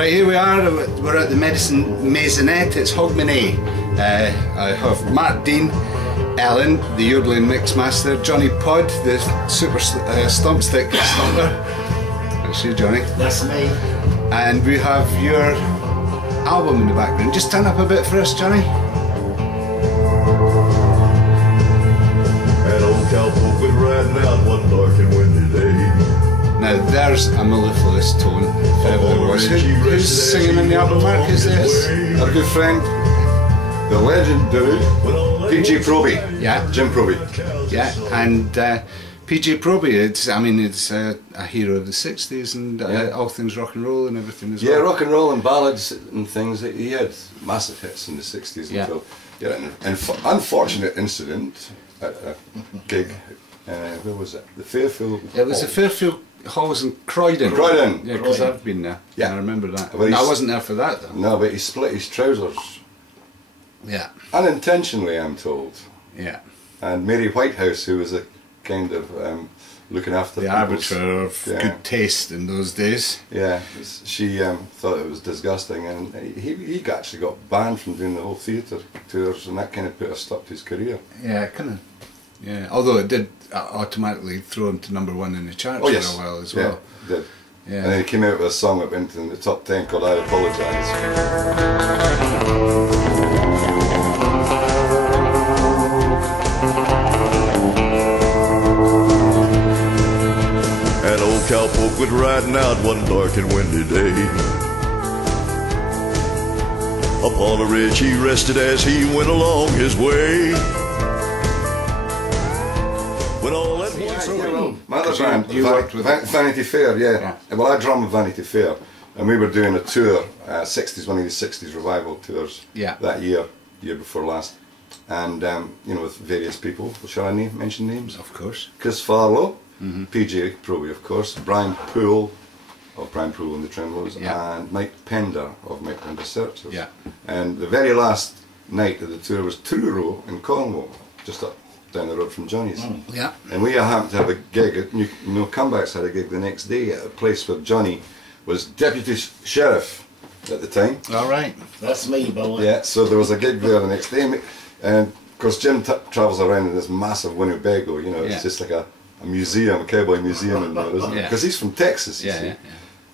Right, here we are, we're at the Medicine Maisonette, it's Hogmanay. I have Matt Dean, Ellen, the yodeling mixmaster, Johnny Pod, the super stomp stick stomper. That's you, Johnny. That's me. And we have your album in the background. Just turn up a bit for us, Johnny. An old cowpoke was riding out one dark and windy day. Now there's a mellifluous tone, if ever there was. Who's singing in the album, Mark? Is this? Our good friend, the legendary PJ Proby. Yeah. Jim Proby. Yeah, and PJ Proby, it's a hero of the 60s and all things rock and roll and everything as well. Yeah, rock and roll and ballads and things. He had massive hits in the 60s until an unfortunate incident at a gig. Where was it? The Fairfield. It was the Fairfield Halls in Croydon. Croydon. Yeah, because I've been there. Yeah. I remember that. Well, I wasn't there for that though. No, but he split his trousers. Yeah. Unintentionally, I'm told. Yeah. And Mary Whitehouse, who was a kind of looking after the arbiter of good taste in those days. Yeah, she thought it was disgusting, and he actually got banned from doing the whole theatre tours, and that kind of put a stop to his career. Yeah, kind of. Yeah, although it did automatically throw him to #1 in the charts for a while as well. Yeah, it did. Yeah. And then he came out with a song that went in the top 10 called I Apologise. An old cowpoke was riding out one dark and windy day. Upon a ridge he rested as he went along his way. When all that My other band, Vanity Fair, yeah. Well, I drum with Vanity Fair, and we were doing a tour, 60s, one of the 60s revival tours that year before last, and with various people. Shall I mention names? Of course. Chris Farlow, PJ Proby, of course, Brian Poole of Brian Poole and the Tremblers, and Mike Pender of Mike Pender Searchers. Yeah. And the very last night of the tour was Truro in Cornwall, just up down the road from Johnny's. Yeah. And we happened to have a gig, Comebacks had a gig the next day at a place where Johnny was deputy sheriff at the time. All right. That's me, boy. Yeah, so there was a gig there the next day, and of course Jim travels around in this massive Winnebago, it's just like a museum, a cowboy museum in there, isn't it? Because he's from Texas, you see.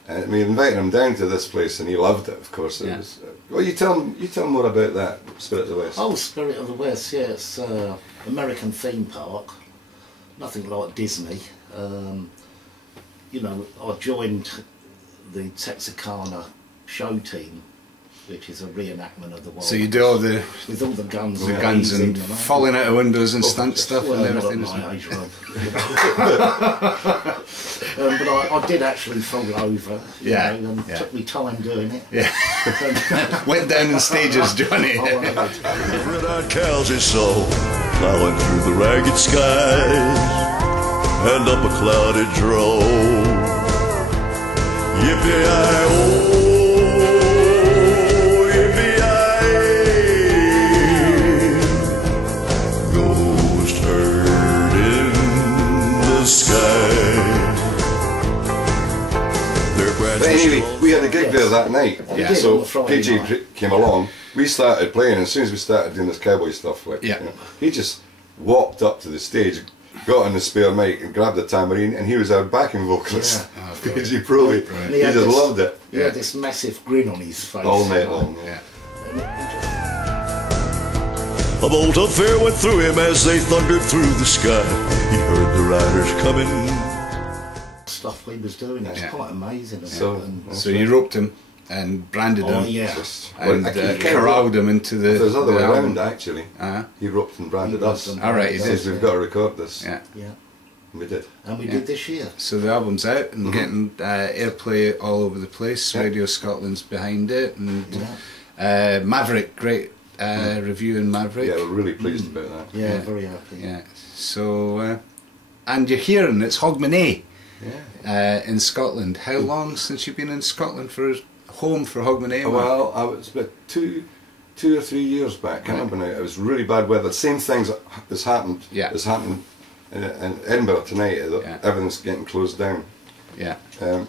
And we invited him down to this place, and he loved it. Of course, it was. Well, you tell him more about that Spirit of the West. Oh, Spirit of the West, yeah, it's American theme park. Nothing like Disney. I joined the Texarkana show team, which is a reenactment of the Wild. So you do all the with all the guns, and falling out of windows and stunt stuff and everything. Not at my age, Rob. But I did actually fall over, and took me time doing it. Yeah. Went down in stages, Johnny. Red-eyed cows he saw plowing through the ragged skies and up a clouded drove. Yippee-i-oh. But anyway, we had a gig there that night, so PJ came along, we started playing, and as soon as we started doing this cowboy stuff, he just walked up to the stage, got on the spare mic and grabbed the tambourine, and he was our backing vocalist, PJ Proby. He just loved it. He had this massive grin on his face. All night long. A bolt of fear went through him as they thundered through the sky. He heard the riders coming. Stuff he was doing, it's quite amazing. So you roped him and branded him, and corralled him into the. There's other way around actually. He roped and branded us. All right, he says we've got to record this. Yeah. And we did. And we did this year. So the album's out and getting airplay all over the place. Radio Scotland's behind it, and Maverick, great review in Maverick. Yeah, we're really pleased about that. Yeah, very happy. Yeah. So, and you're here, and it's Hogmanay. In Scotland. How long since you've been in Scotland for home for Hogmanay? Well, I was about two or 3 years back. I can't remember now. It was really bad weather. Same things has happened. Has happened in Edinburgh tonight. Everything's getting closed down.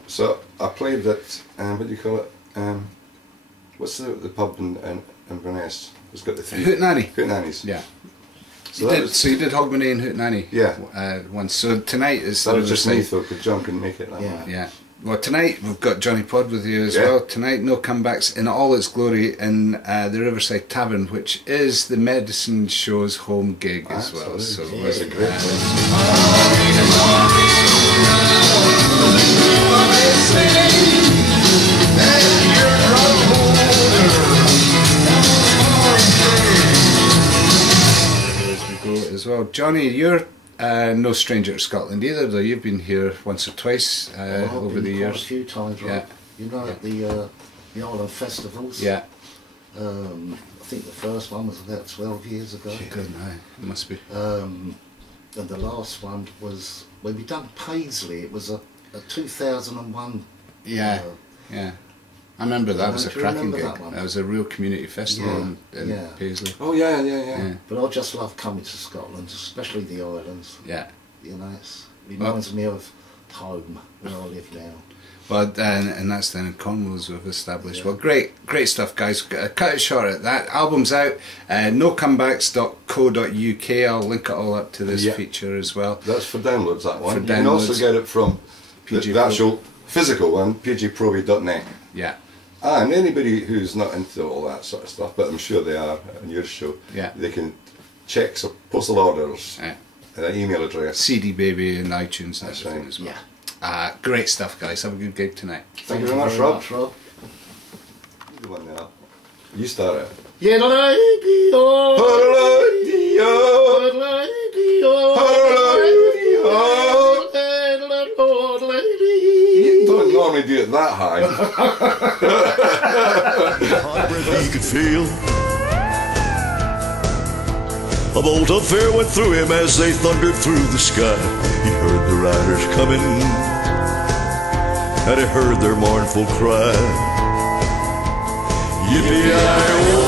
So I played at what do you call it? what's the pub in Inverness? It's got the three. Hootenanny. Hootenanny's. Yeah. So you did Hogmanay and Hootenanny. Yeah. Once. So tonight is. That was just me though, because John couldn't make it. Yeah. Well, tonight we've got Johnny Pod with you as well. Tonight, No Comebacks in all its glory in the Riverside Tavern, which is the Medicine Show's home gig as well. So it's a great place. As we go as well, Johnny, you're no stranger to Scotland either, though. You've been here once or twice over the years. A few times, right? You know, at the Island festivals. Yeah. I think the first one was about 12 years ago. Good night. It must be. And the last one was when we done Paisley. It was a 2001. Yeah. I remember that was a cracking gig. That was a real community festival in Paisley. Oh yeah. But I just love coming to Scotland, especially the islands. Yeah. You know, it reminds me of home where I live now. Well, and that's then in Cornwall as we've established. Well, great stuff, guys. Cut it short at that. Album's out. Nocomebacks.co.uk. I'll link it all up to this feature as well. That's for downloads, that one. You can also get it from the actual physical one, pjproby.net. Yeah. And anybody who's not into all that sort of stuff, but I'm sure they are on your show, they can check some postal orders, email address. CD Baby and iTunes and everything as well. Yeah. Great stuff, guys. Have a good gig tonight. Thank you very much, Rob. You one now. You start it. Yeah, you don't normally do it that high. Hot breath he could feel. A bolt of fear went through him as they thundered through the sky. He heard the riders coming, and he heard their mournful cry. Yippee-i-oh!